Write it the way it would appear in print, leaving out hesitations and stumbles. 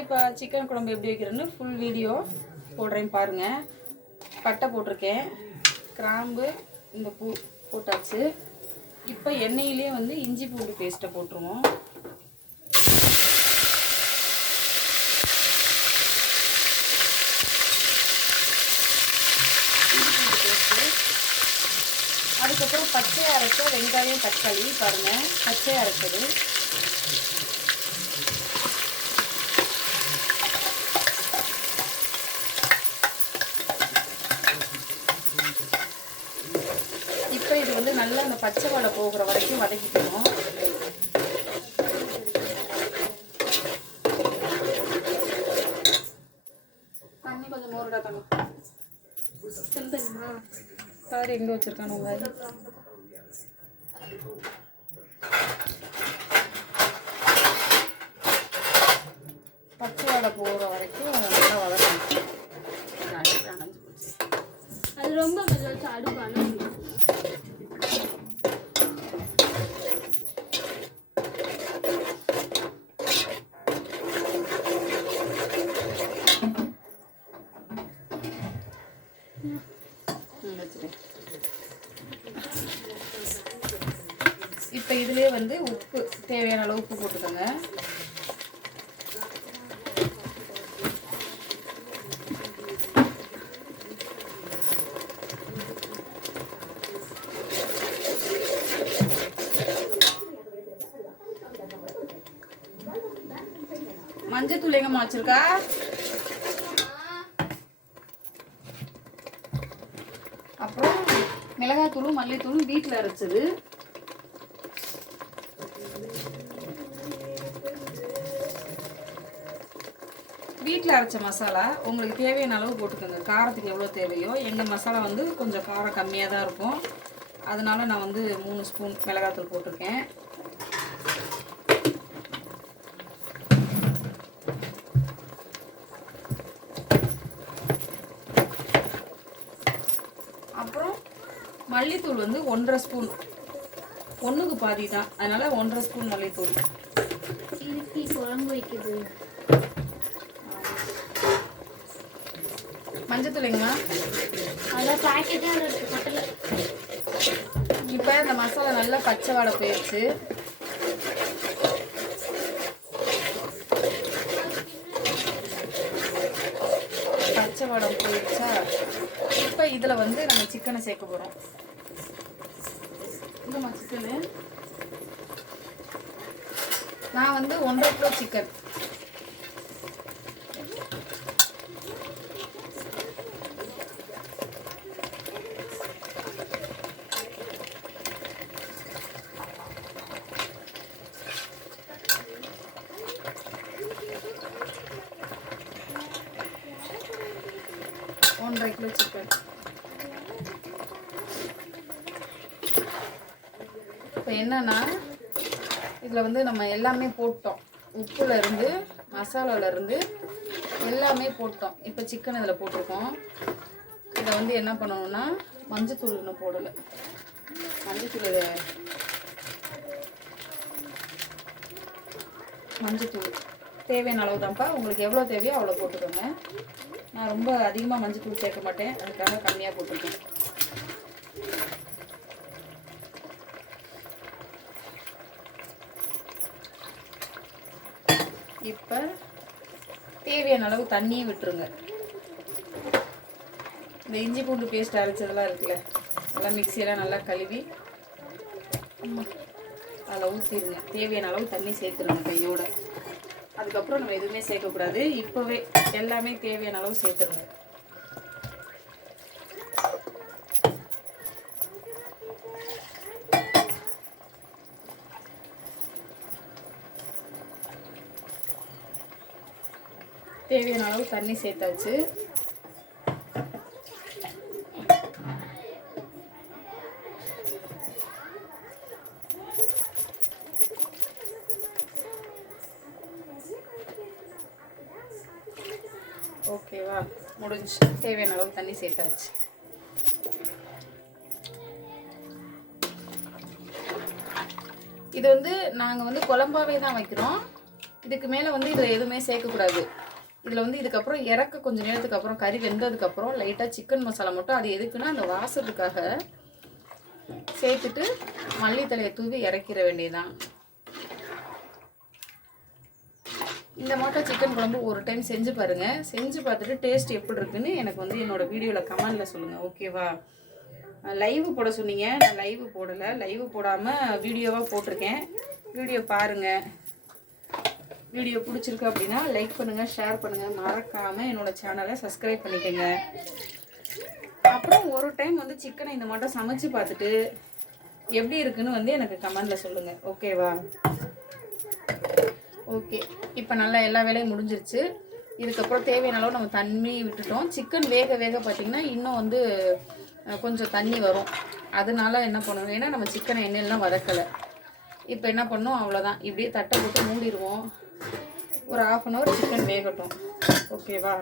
இப்போ சிக்கன் குழம்பு எப்படி வைக்கிறேன்னு ஃபுல் வீடியோ போடுறேன் பாருங்கள். பட்டை போட்டிருக்கேன், கிராம்பு, இந்த பூ போட்டாச்சு. இப்போ எண்ணெயிலே வந்து இஞ்சி பூண்டு பேஸ்ட்டை போட்டுருவோம். இஞ்சி பூண்டு பேஸ்ட்டு, அதுக்கப்புறம் பச்சையாக அரைச்ச வெங்காயம் தக்காளி பாருங்கள், பச்சையாக அரைச்சது. இப்போ இது வந்து நல்லா அந்த பச்சை வாடை போகிற வரைக்கும் வதக்கிக்கணும். தண்ணி கொஞ்சம் மோருடா தண்ணி சொல்லுங்கம்மா. சாரி எங்கே வச்சுருக்கானு உங்கள் பச்சை வாடை போகிற வரைக்கும் நல்லா வதக்கணும். அணைஞ்சு போச்சு, அது ரொம்ப அடுப்பான இப்போ இதுலேயே வந்து உப்பு தேவையான அளவு உப்பு போட்டுக்கோங்க. மஞ்சத்தூள் எங்கம்மா வச்சிருக்கா? அப்புறம் மிளகாத்தூளும் மல்லித்தூளும் வீட்டில் அரைச்சது. வீட்டில் அரைச்ச மசாலா உங்களுக்கு தேவையான அளவு போட்டுக்கோங்க. காரத்துக்கு எவ்வளோ தேவையோ. எங்கள் மசாலா வந்து கொஞ்சம் காரம் கம்மியாக தான் இருக்கும், அதனால நான் வந்து 3 ஸ்பூன் மிளகாத்தூள் போட்டிருக்கேன். அப்புறம் மல்லித்தூள் வந்து 1.5 ஸ்பூன், 1க்கு பாதி தான், அதனால் 1.5 ஸ்பூன் மல்லித்தூள். குழம்பு வைக்குது. மஞ்சத்தூள் எங்கம்மா? அதான் பாக்கெட்டே கொட்டல. இப்போ இந்த மசாலா நல்லா பச்சை வாடை போயிடுச்சு. பச்சை வாடை போயிடுச்சா? இப்போ இதில் வந்து நம்ம சிக்கனை சேர்க்க போகிறோம். இந்தம்மா சிக்கனு நான் வந்து 1.5 கிலோ சிக்கன். ஒன்றரை கிலோ சிக்கன். இப்போ என்னன்னா இதில் வந்து நம்ம எல்லாமே போட்டோம், உப்புலேருந்து மசாலாவிலேருந்து எல்லாமே போட்டோம். இப்போ சிக்கன் இதில் போட்டிருக்கோம். இதை வந்து என்ன பண்ணணும்னா மஞ்சத்தூள் இன்னும் போடலை. மஞ்சத்தூள் தேவையான அளவு தான்ப்பா, உங்களுக்கு எவ்வளோ தேவையோ அவ்வளோ போட்டுக்கோங்க. நான் ரொம்ப அதிகமாக மஞ்சத்தூள் சேர்க்க மாட்டேன், அதுக்காக கம்மியாக போட்டிருக்கேன். இப்போ தேவையான அளவு தண்ணியை விட்டுருங்க. இந்த இஞ்சி பூண்டு பேஸ்ட் அரைச்சதெல்லாம் இருக்குல்ல, நல்லா மிக்சியெல்லாம் நல்லா கழுவி அதில் ஊற்றிடுங்க. தேவையான அளவு தண்ணி சேர்த்துருங்க கையோட. அதுக்கப்புறம் நம்ம எதுவுமே சேர்க்கக்கூடாது, இப்போவே எல்லாமே தேவையான அளவு சேர்த்துருங்க. தேவையான அளவு தண்ணி சேர்த்தாச்சு. ஓகேவா, முடிஞ்சு. தேவையான அளவு தண்ணி சேர்த்தாச்சு. இது வந்து நாங்கள் வந்து குழம்பாவே தான் வைக்கிறோம். இதுக்கு மேலே வந்து இதில் எதுவுமே சேர்க்கக்கூடாது. இதில் வந்து இதுக்கப்புறம் இறக்க கொஞ்சம் நேரத்துக்கு அப்புறம் கறி வெந்ததுக்கப்புறம் லைட்டாக சிக்கன் மசாலா மட்டும், அது எதுக்குன்னா அந்த வாசத்துக்காக சேர்த்துட்டு மல்லித்தலையை தூவி இறக்கிற வேண்டியதுதான். இந்த மாட்டம் சிக்கன் குழம்பு ஒரு டைம் செஞ்சு பாருங்கள். செஞ்சு பார்த்துட்டு டேஸ்ட் எப்படி இருக்குன்னு எனக்கு வந்து என்னோடய வீடியோவில் கமெண்டில் சொல்லுங்கள். ஓகேவா? லைவ் போட சொன்னீங்க, நான் லைவ் போடலை. லைவ் போடாமல் வீடியோவாக போட்டிருக்கேன். வீடியோ பாருங்கள். வீடியோ பிடிச்சிருக்கு அப்படின்னா லைக் பண்ணுங்கள், ஷேர் பண்ணுங்கள். மறக்காமல் என்னோடய சேனலை சப்ஸ்கிரைப் பண்ணிக்கோங்க. அப்புறம் ஒரு டைம் வந்து சிக்கனை இந்த மாட்டம் சமைச்சு பார்த்துட்டு எப்படி இருக்குன்னு வந்து எனக்கு கமெண்டில் சொல்லுங்கள். ஓகேவா? ஓகே, இப்போ நல்லா எல்லா வேலையும் முடிஞ்சிருச்சு. இதுக்கப்புறம் தேவையான அளவு நம்ம தண்ணி விட்டுட்டோம். சிக்கன் வேக வேக பார்த்திங்கன்னா இன்னும் வந்து கொஞ்சம் தண்ணி வரும். அதனால என்ன பண்ணணும், ஏன்னா நம்ம சிக்கனை எண்ணெயெல்லாம் வதக்கலை. இப்போ என்ன பண்ணோம், அவ்வளோதான். இப்படியே தட்டை போட்டு மூடிடுவோம். ஒரு 1/2 அன் ஹவர் சிக்கன் வேகட்டும். ஓகேவா?